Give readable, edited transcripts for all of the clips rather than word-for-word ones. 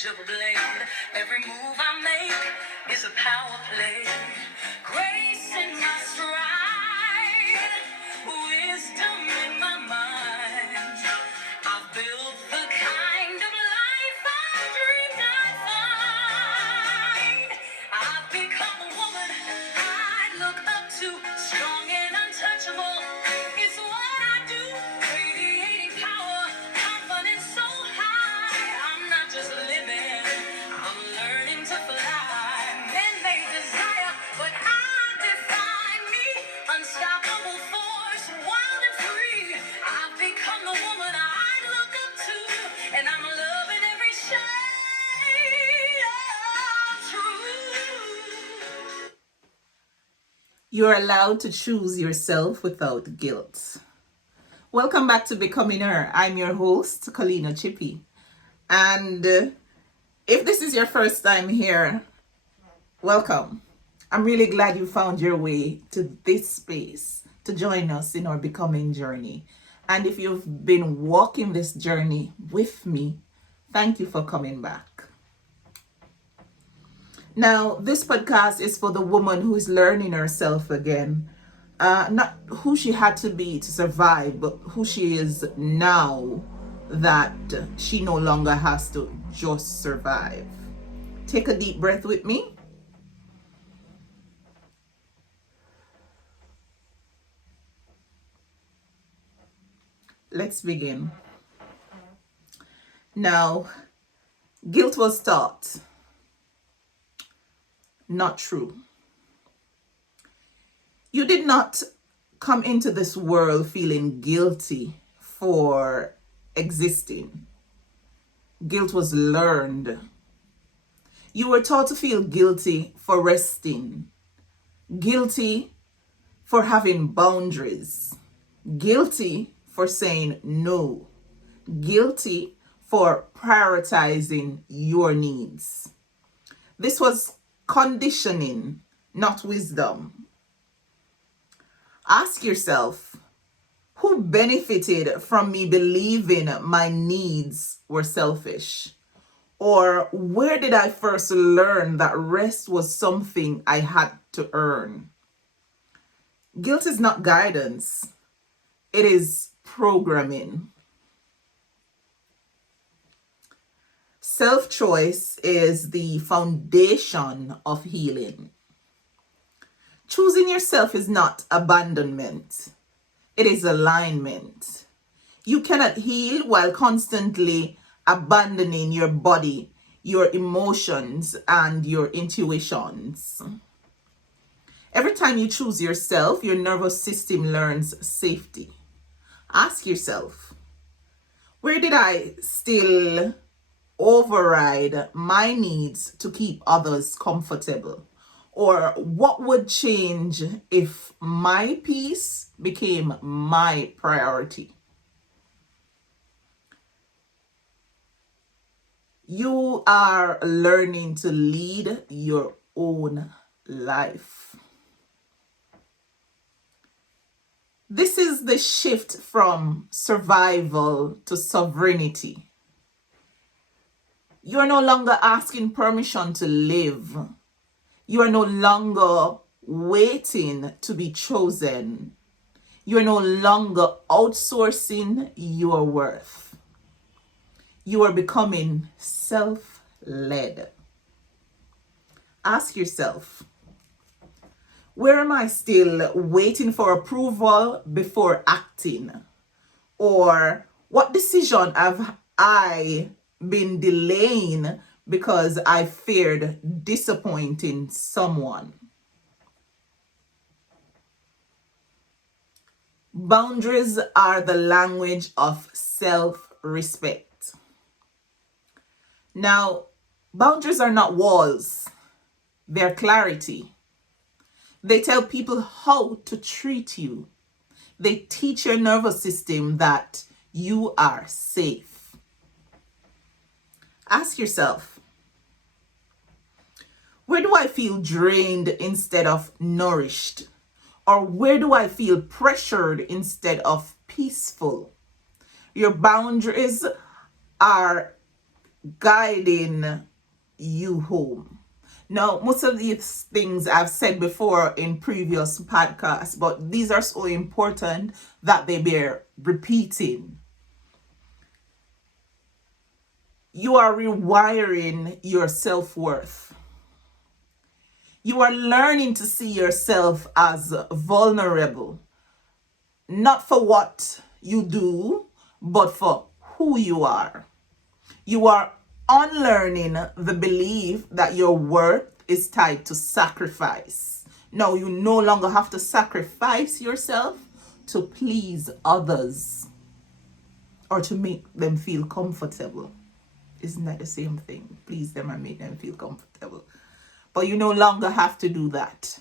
edge of a blade. Every move I make is a power play. Grace in my stride, wisdom in my mind. I've built the kind of life I dreamed I'd find. I've become a woman I'd look up to, strong and untouchable. It's what I do, radiating power, confidence so high. I'm not just living, I'm learning to fly. Men may desire, but I define me. Unstoppable force, wild and free. I've become the woman I look up to, and I'm loving every shade of truth. You're allowed to choose yourself without guilt. Welcome back to Becoming Her. I'm your host, Kalina Chippy. And if this is your first time here, welcome. I'm really glad you found your way to this space to join us in our becoming journey. And if you've been walking this journey with me, thank you for coming back. Now, this podcast is for the woman who is learning herself again. Not who she had to be to survive, but who she is now that she no longer has to just survive. Take a deep breath with me. Let's begin. Now, guilt was taught. Not true. You did not come into this world feeling guilty for existing. Guilt was learned. You were taught to feel guilty for resting, guilty for having boundaries, guilty for saying no, guilty for prioritizing your needs. This was conditioning, not wisdom. Ask yourself, who benefited from me believing my needs were selfish? Or where did I first learn that rest was something I had to earn? Guilt is not guidance, it is programming. Self-choice is the foundation of healing. Choosing yourself is not abandonment. It is alignment. You cannot heal while constantly abandoning your body, your emotions, and your intuitions. Every time you choose yourself, your nervous system learns safety. Ask yourself, where did I still override my needs to keep others comfortable? Or what would change if my peace became my priority? You are learning to lead your own life. This is the shift from survival to sovereignty. You are no longer asking permission to live. You are no longer waiting to be chosen. You are no longer outsourcing your worth. You are becoming self-led. Ask yourself, where am I still waiting for approval before acting? Or what decision have I been delaying because I feared disappointing someone? Boundaries are the language of self-respect. Now, boundaries are not walls, they're clarity. They tell people how to treat you. They teach your nervous system that you are safe. Ask yourself, where do I feel drained instead of nourished? Or where do I feel pressured instead of peaceful? Your boundaries are guiding you home. Now, most of these things I've said before in previous podcasts, but these are so important that they bear repeating. You are rewiring your self-worth. You are learning to see yourself as vulnerable, not for what you do, but for who you are. You are unlearning the belief that your worth is tied to sacrifice. No, you no longer have to sacrifice yourself to please others or to make them feel comfortable. Isn't that the same thing? Please them and make them feel comfortable. But you no longer have to do that.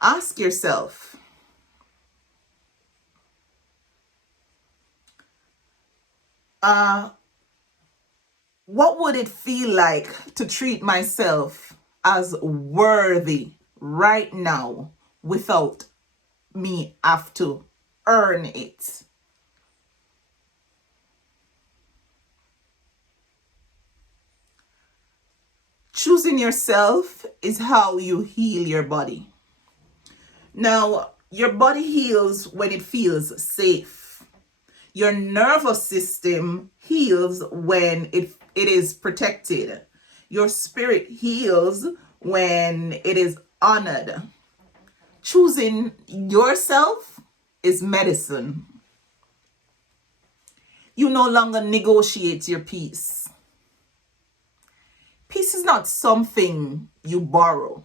Ask yourself, what would it feel like to treat myself as worthy right now without me have to earn it? Choosing yourself is how you heal your body. Now, your body heals when it feels safe. Your nervous system heals when it is protected. Your spirit heals when it is honored. Choosing yourself is medicine. You no longer negotiate your peace. Peace is not something you borrow.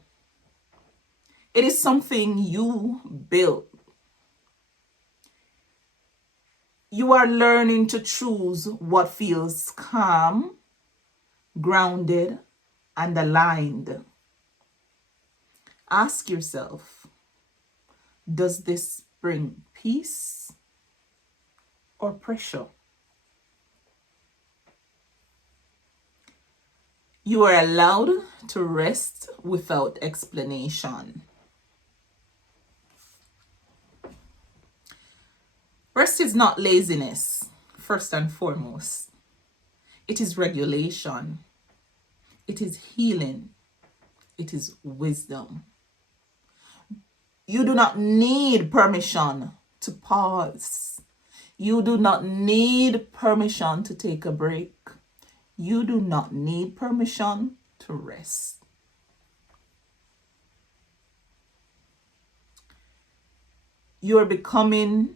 It is something you build. You are learning to choose what feels calm, grounded, and aligned. Ask yourself, does this bring peace or pressure? You are allowed to rest without explanation. Rest is not laziness, first and foremost. It is regulation. It is healing. It is wisdom. You do not need permission to pause. You do not need permission to take a break. You do not need permission to rest. You are becoming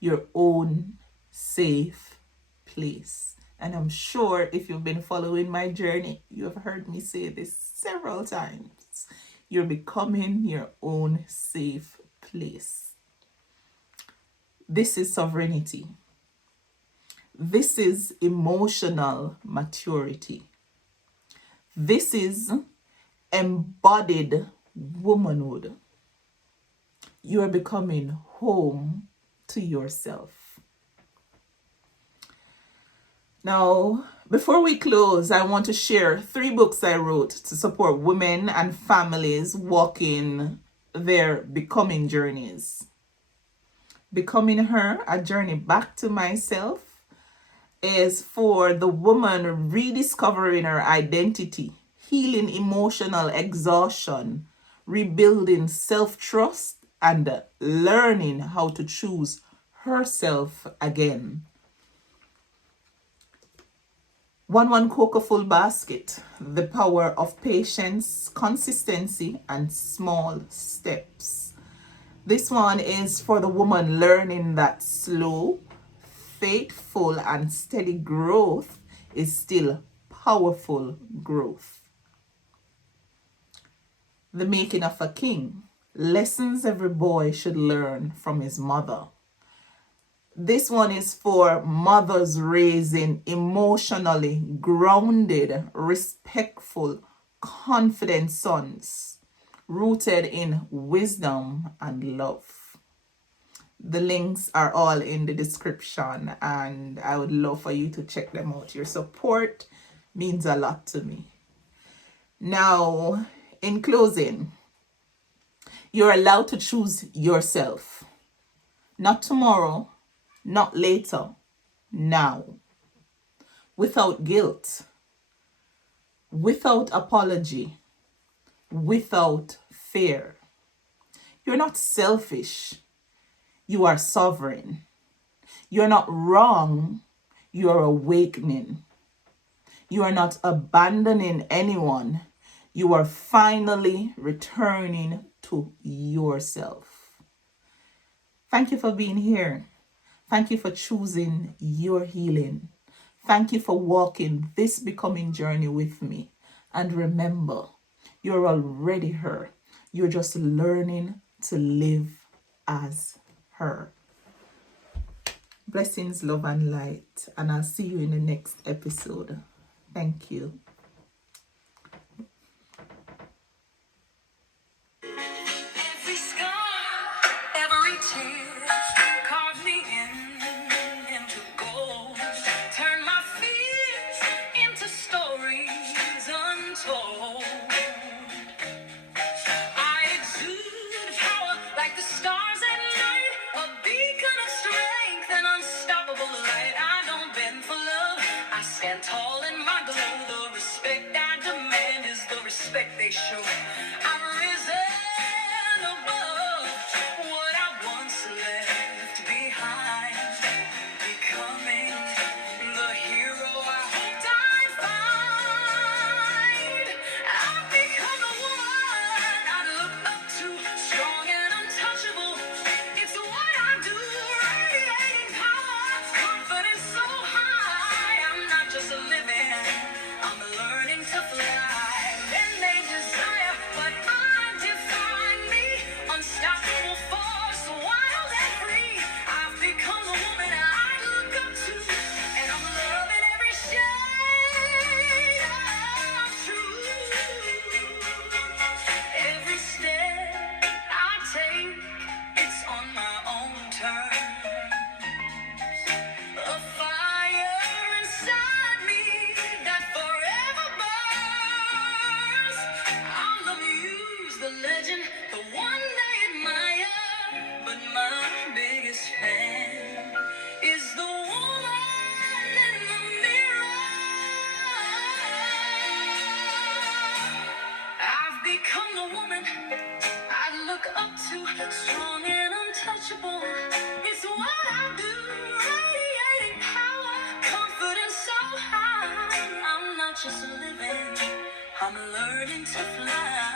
your own safe place. And I'm sure if you've been following my journey, you have heard me say this several times. You're becoming your own safe place. This is sovereignty. This is emotional maturity. This is embodied womanhood. You are becoming home to yourself. Now, before we close, I want to share 3 books I wrote to support women and families walking their becoming journeys. Becoming Her, A Journey Back to Myself, is for the woman rediscovering her identity, healing emotional exhaustion, rebuilding self-trust, and learning how to choose herself again. 1 Coco Full Basket, The Power of Patience, Consistency, and Small Steps. This one is for the woman learning that slow, faithful, and steady growth is still powerful growth. The Making of a King, Lessons Every Boy Should Learn from His Mother. This one is for mothers raising emotionally grounded, respectful, confident sons, rooted in wisdom and love. The links are all in the description, and I would love for you to check them out. Your support means a lot to me. Now, in closing, you're allowed to choose yourself. Not tomorrow, not later, now. without guilt, without apology, without fear. You're not selfish. You are sovereign. You're not wrong. You are awakening. You are not abandoning anyone. You are finally returning to yourself. Thank you for being here. Thank you for choosing your healing. Thank you for walking this becoming journey with me. And remember, you're already her. You're just learning to live as her. Blessings, love, and light. And I'll see you in the next episode. Thank you. Every scar, every tear carved me into gold. Turn my fears into stories untold. I exude power like the stars at night, a beacon of strength and unstoppable light. I don't bend for love, I stand tall in my glow. The respect I demand is the respect they show. I've risen above what I once left behind, becoming the hero I hoped I'd find. I've become the woman I look up to, strong and untouchable. It's what I do, radiating power, confidence so high. I'm not just living, I'm learning to fly. Men may desire, but I define me. Unstoppable force, wild and free. I've become the woman I look up to, and I'm loving every shade of truth. Every step I take, it's on my own terms. A fire inside me that forever burns. I'm the muse, the legend, the one they admire. But my biggest fan is the woman in the mirror. I've become the woman I look up to, strong and untouchable. It's what I do, radiating power, confidence so high. I'm not just living, I'm learning to fly.